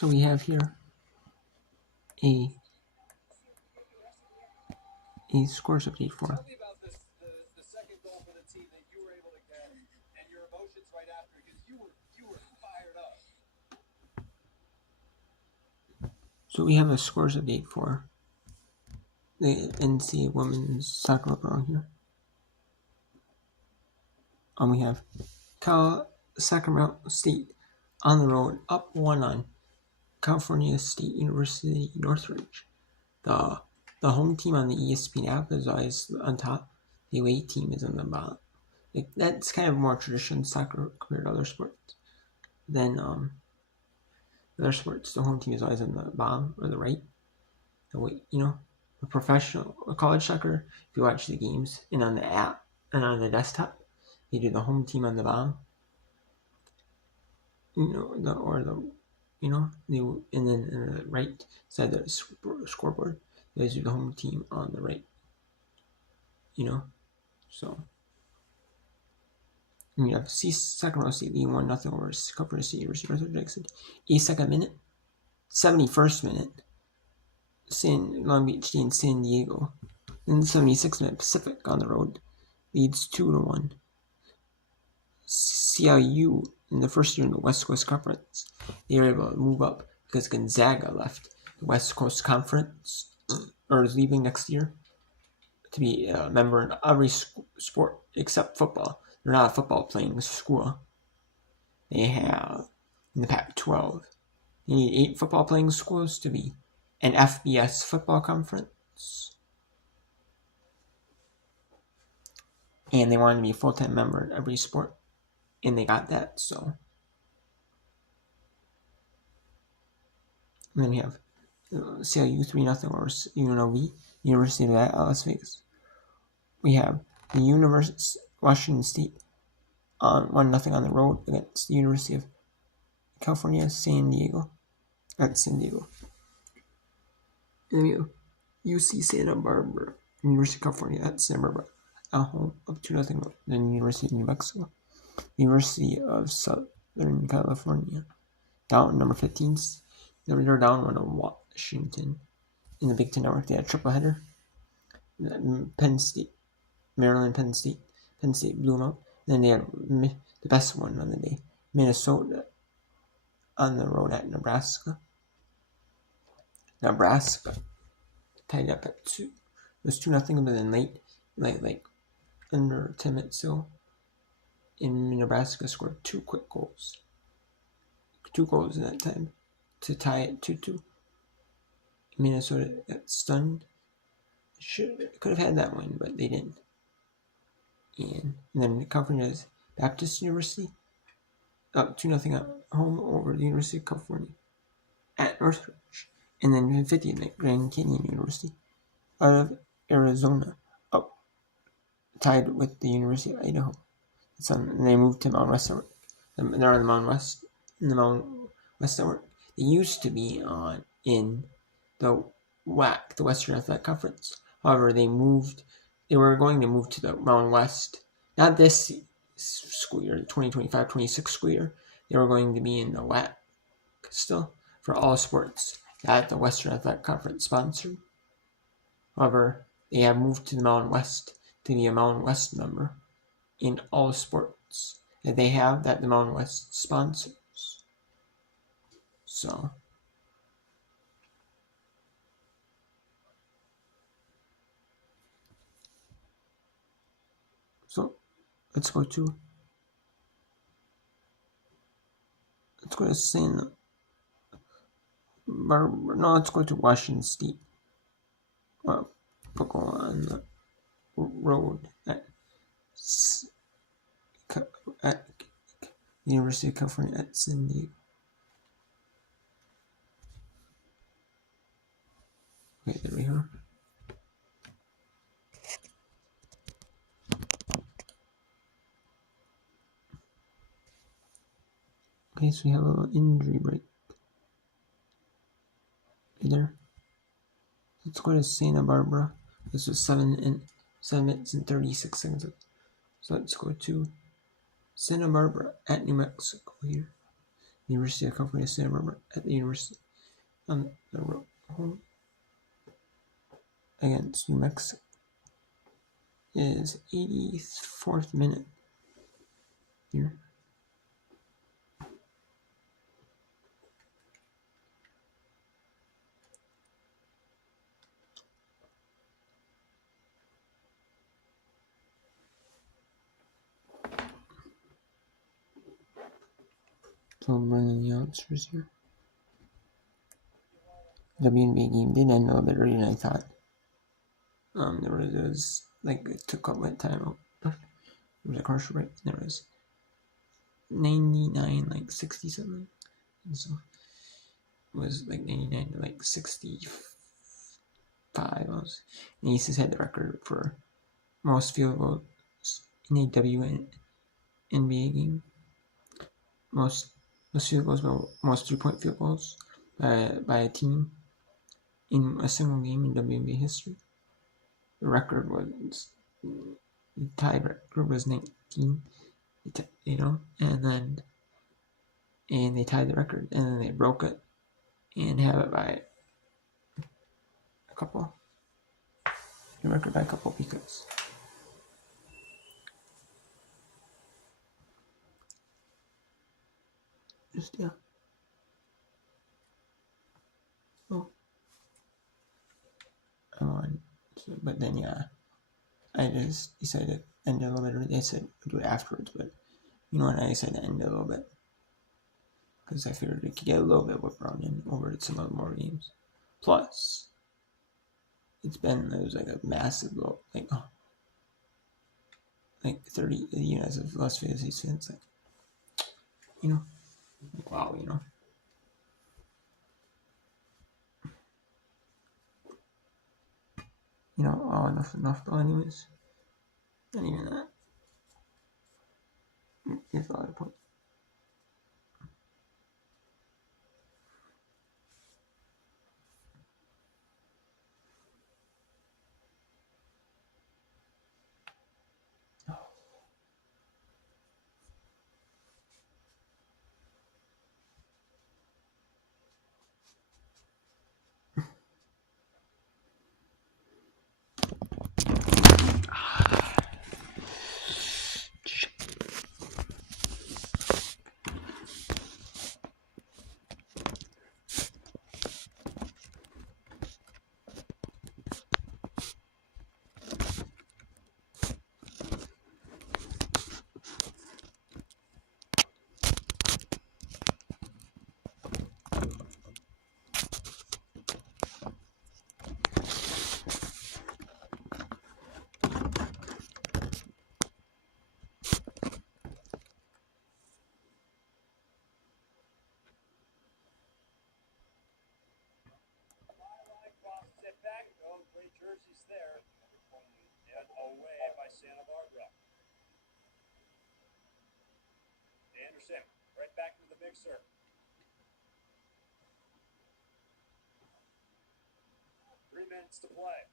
So we have here a scores update for. Tell me about this, the second goal for the team that you were able to get, and your emotions right after, because you were fired up. So we have a scores update for the NCAA women's soccer overall here. We have Sacramento State on the road, up 1 on California State University Northridge. The home team on the ESPN app is always on top. The away team is on the bottom. That's kind of more tradition soccer compared to other sports. Then other sports, the home team is always on the bottom or the right. The way, the professional college soccer, if you watch the games and on the app and on the desktop, they do the home team on the bottom. And then on the right side of the scoreboard, they do the home team on the right. So. And you have Sacramento State leading 1-0 over California State University Northridge exit. 82nd minute, 71st minute, Long Beach and San Diego. Then the 76th minute, Pacific on the road leads 2-1. CLU in the first year in the West Coast Conference, they were able to move up because Gonzaga left the West Coast Conference or is leaving next year to be a member in every sport except football. They're not a football playing school. They have in the Pac-12. You need 8 football playing schools to be an FBS football conference. And they wanted to be a full-time member in every sport. And they got that, so. And then we have CLU 3-0 or UNLV, University of Las Vegas. We have the Washington State on 1-0 on the road against the University of California, San Diego. At San Diego. And then we have UC Santa Barbara, University of California at Santa Barbara, at home up 2-0. Then University of New Mexico, University of Southern California, down number 15. They're down 1 on Washington. In the Big Ten Network, they had a triple header. Penn State, Maryland, Penn State. Penn State blew them out. Then they had the best one on the day, Minnesota on the road at Nebraska. Nebraska tied up at 2. It was 2-0, but then late, like under 10 minutes so. And Nebraska scored 2 quick goals. 2 goals in that time to tie it 2-2. Minnesota got stunned. Could have had that win, but they didn't. And then California's Baptist University up 2-0 at home over the University of California at Northridge. And then 50th at Grand Canyon University out of Arizona up tied with the University of Idaho. And they moved to Mountain West Network. They're on the Mountain West Network. They used to be in the WAC, the Western Athletic Conference. However, they were going to move to the Mountain West, not this school year, the 2025-26 school year. They were going to be in the WAC still for all sports that the Western Athletic Conference sponsored. However, they have moved to the Mountain West to be a Mountain West member in all sports that they have that the Mountain West sponsors. So let's go to Santa Barbara. No, let's go to Washington State. We'll go on the road at University of California at San Diego. Okay, there we are. Okay, so we have a little injury break. There. Let's go to Santa Barbara. This was 7 minutes and 36 seconds. So let's go to Santa Barbara at New Mexico here. University of California Santa Barbara at the University on the road home against New Mexico is 84th minute here. So I'm bringing the answers here. The WNBA game did end a little bit earlier than I thought. There was like it took up my time out. There was a commercial break. There was 99 like 60 something, and so it was like 99 to like 65. And Aces had the record for most field goals in a WNBA game. Most field goals, most 3-point field goals by a team in a single game in WNBA history. The record was the tied record was 19, and they tied the record, and then they broke it and have it by a couple. The record by a couple because just yeah. Oh. But then yeah, I just decided to end it a little bit early. I said I'd do it afterwards, but you know what? I decided to end it a little bit because I figured we could get a little bit whip around and over to some other more games. Plus, it was like a massive blow, like 30, as of Las Vegas fans, like wow, enough though. Anyways, not even that. Here's a lot of points. Jersey's there, and away by Santa Barbara. Anderson, right back to the mixer. 3 minutes to play.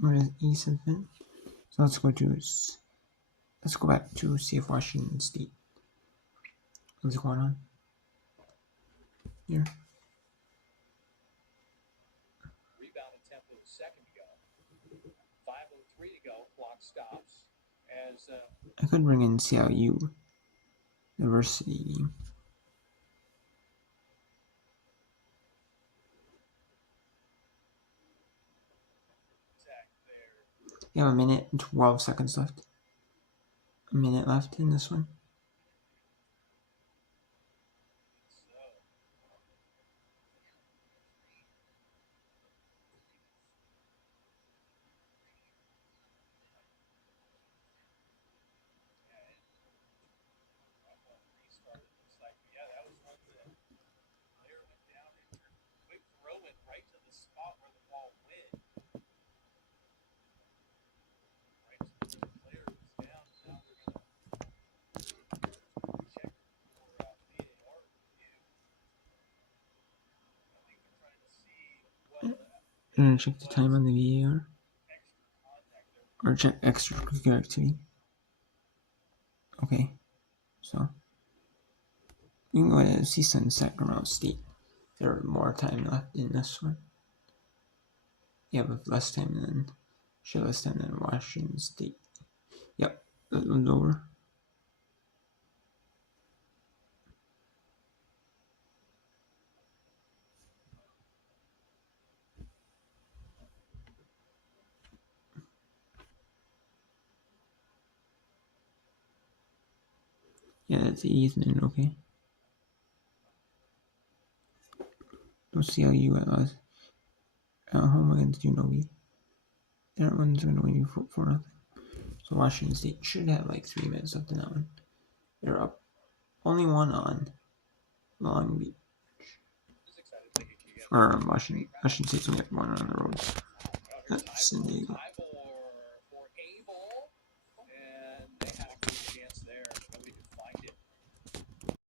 Whereas East been. So let's go back to see if Washington State. What's going on here? Rebound attempt with a second to go. 5:03 to go. Clock stops. As I could bring in CLU University game. You have a minute and 12 seconds left. A minute left in this one. right to the spot where the ball went. Right to the player was down. Now they're going to check for VAR review. I think they're trying to see what. You're going to check the time on the VAR? Or check extracurricular activity? Okay, so you can go to CSUN Sacramento State. There are more time left in this one. Yeah, with less time than Washington State. Yep, that one's over. Yeah, that's the 8th minute, okay. Don't see how you at last. At home against UNLV. That one's going to win you 4-0. So Washington State should have like 3 minutes left in that one. They're up. Only one on Long Beach. Or Washington State's only have one on the road. That's San Diego.